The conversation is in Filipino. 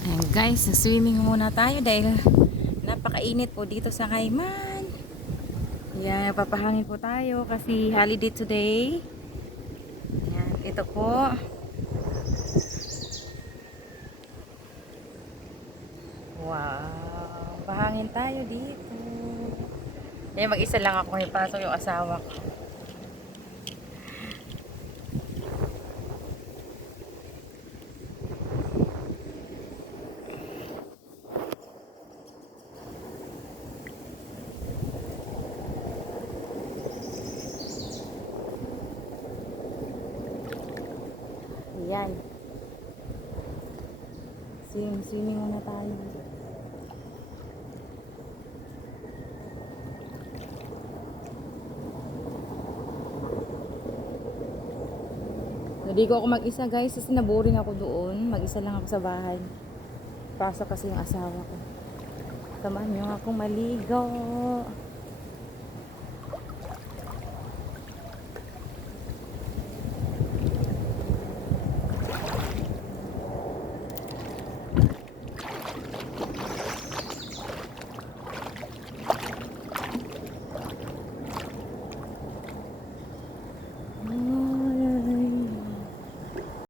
Ayan guys, swimming muna tayo dahil napakainit po dito sa Cayman. Ayan, papahangin po tayo kasi holiday today. Ayan, ito po. Wow, pahangin tayo dito. Ayan, mag-isa lang ako, may pasok yung asawa ko. Ayan. Swimming muna tayo. Hindi ko ako mag-isa guys kasi naboring ako doon. Mag-isa lang ako sa bahay. Pasok kasi yung asawa ko. Samahan niyo akong maligo.